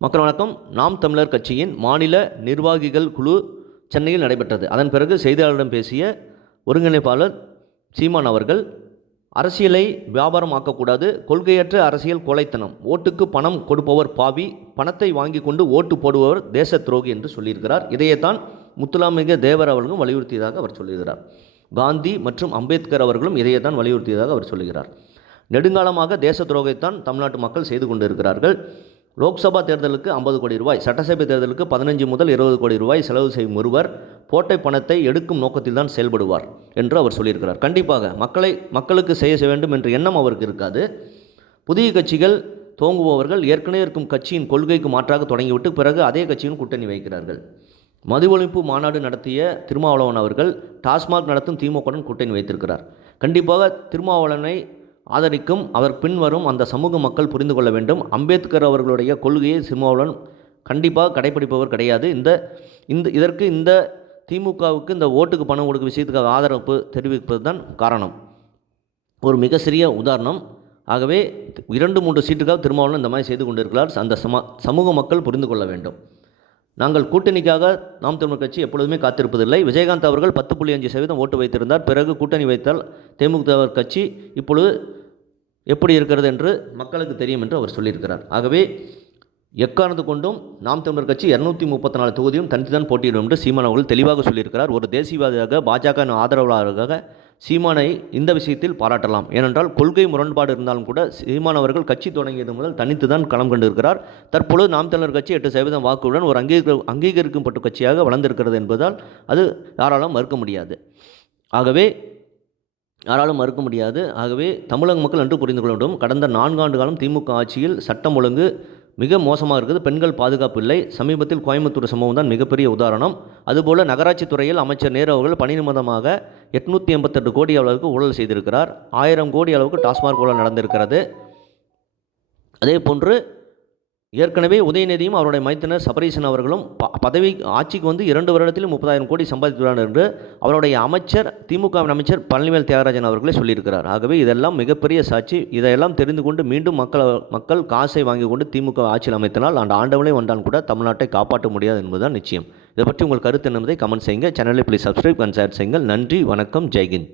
மக்கள் வணக்கம். நாம் தமிழர் கட்சியின் மாநில நிர்வாகிகள் குழு சென்னையில் நடைபெற்றது. அதன் பிறகு செய்தியாளர்களிடம் பேசிய ஒருங்கிணைப்பாளர் சீமான் அவர்கள், அரசியலை வியாபாரம் ஆக்கக்கூடாது, கொள்கையற்ற அரசியல் கொலைத்தனம், ஓட்டுக்கு பணம் கொடுப்பவர் பாவி, பணத்தை வாங்கி கொண்டு ஓட்டு போடுபவர் தேச துரோகி என்று சொல்லியிருக்கிறார். இதையேத்தான் முத்துலாமிக தேவர் அவர்களும் வலியுறுத்தியதாக அவர் சொல்லுகிறார். காந்தி மற்றும் அம்பேத்கர் அவர்களும் இதையேத்தான் வலியுறுத்தியதாக அவர் சொல்லுகிறார். நெடுங்காலமாக தேச துரோகத்தைத்தான் தமிழ்நாட்டு மக்கள் செய்து கொண்டிருக்கிறார்கள். லோக்சபா தேர்தலுக்கு 50 கோடி ரூபாய், சட்டசபை தேர்தலுக்கு 15 முதல் 20 கோடி ரூபாய் செலவு செய்யும் ஒருவர் போட்டை பணத்தை எடுக்கும் நோக்கத்தில் தான் செயல்படுவார் என்று அவர் சொல்லியிருக்கிறார். கண்டிப்பாக மக்களுக்கு செய்ய வேண்டும் என்ற எண்ணம் அவருக்கு இருக்காது. புதிய கட்சிகள் துவங்குபவர்கள் ஏற்கனவே இருக்கும் கட்சியின் கொள்கைக்கு மாற்றாக தொடங்கிவிட்டு பிறகு அதே கட்சியின் கூட்டணி வைக்கிறார்கள். மது ஒழிப்பு மாநாடு நடத்திய திருமாவளவன் அவர்கள் டாஸ்மாக் நடத்தும் திமுகவுடன் கூட்டணி வைத்திருக்கிறார். கண்டிப்பாக திருமாவளவனை ஆதரிக்கும் அவர் பின்வரும் அந்த சமூக மக்கள் புரிந்து கொள்ள வேண்டும். அம்பேத்கர் அவர்களுடைய கொள்கையை திருமாவளவன் கண்டிப்பாக கடைப்பிடிப்பவர் கிடையாது. இந்த திமுகவுக்கு இந்த ஓட்டுக்கு பணம் கொடுக்கும் விஷயத்துக்கு ஆதரவு தெரிவிப்பது தான் காரணம். ஒரு மிக சிறிய உதாரணம். ஆகவே 2-3 சீட்டுக்காக திருமாவளவன் இந்த மாதிரி செய்து கொண்டிருக்கிறார். அந்த சமூக மக்கள் புரிந்து கொள்ள வேண்டும். நாங்கள் கூட்டணிக்காக நாம் தமிழர் கட்சி எப்பொழுதுமே காத்திருப்பதில்லை. விஜயகாந்த் அவர்கள் 10.5% ஓட்டு வைத்திருந்தார். பிறகு கூட்டணி வைத்தால் தேமுதிக கட்சி இப்பொழுது எப்படி இருக்கிறது என்று மக்களுக்கு தெரியும் என்று அவர் சொல்லியிருக்கிறார். ஆகவே எக்காரணத்து கொண்டும் நாம் தமிழர் கட்சி 234 தொகுதியும் தனித்துதான் போட்டியிடும் என்று சீமான் அவர்கள் தெளிவாக சொல்லியிருக்கிறார். ஒரு தேசியவாதியாக பாஜக ஆதரவாளராக சீமானை இந்த விஷயத்தில் பாராட்டலாம். ஏனென்றால் கொள்கை முரண்பாடு இருந்தாலும் கூட சீமான் அவர்கள் கட்சி தொடங்கியது முதல் தனித்து தான் களம் கண்டிருக்கிறார். தற்பொழுது நாம் தமிழர் கட்சி 8% வாக்குடன் ஒரு அங்கீகரிக்கப்பட்ட கட்சியாக வளர்ந்திருக்கிறது என்பதால் அது யாராலும் மறுக்க முடியாது. ஆகவே தமிழக மக்கள் என்று புரிந்து கொள்ள வேண்டும். கடந்த 4 ஆண்டு காலம் திமுக ஆட்சியில் சட்டம் ஒழுங்கு மிக மோசமாக இருக்குது. பெண்கள் பாதுகாப்பு இல்லை. சமீபத்தில் கோயம்புத்தூர் சம்பவம் தான் மிகப்பெரிய உதாரணம். அதுபோல் நகராட்சி துறையில் அமைச்சர் நேரு அவர்கள் பணி நிமித்தமாக 888 கோடி அளவுக்கு ஊழல் செய்திருக்கிறார். 1000 கோடி அளவுக்கு டாஸ்மாக் ஊழல் நடந்திருக்கிறது. அதே போன்று ஏற்கனவே உதயநிதியும் அவருடைய மைத்தினர் சபரீசன் அவர்களும் பதவி ஆட்சிக்கு வந்து 2 வருடத்தில் 30,000 கோடி சம்பாதித்துள்ளார் என்று அவருடைய அமைச்சர் திமுகவின் அமைச்சர் பழனிவேல் தியாகராஜன் அவர்களே சொல்லியிருக்கிறார். ஆகவே இதெல்லாம் மிகப்பெரிய சாட்சி. இதையெல்லாம் தெரிந்து கொண்டு மீண்டும் மக்கள் காசை வாங்கி கொண்டு திமுக ஆட்சியில் அமைத்தனால் அந்த ஆண்டவனை வந்தால் கூட தமிழ்நாட்டை காப்பாற்ற முடியாது என்பதுதான் நிச்சயம். இதை பற்றி உங்கள் கருத்து என்பதை கமெண்ட் செய்யுங்க. சேனலை ப்ளீஸ் சப்ஸ்கிரைப் அண்ட் ஷேர் செய்யுங்கள். நன்றி, வணக்கம், ஜெய்ஹிந்த்.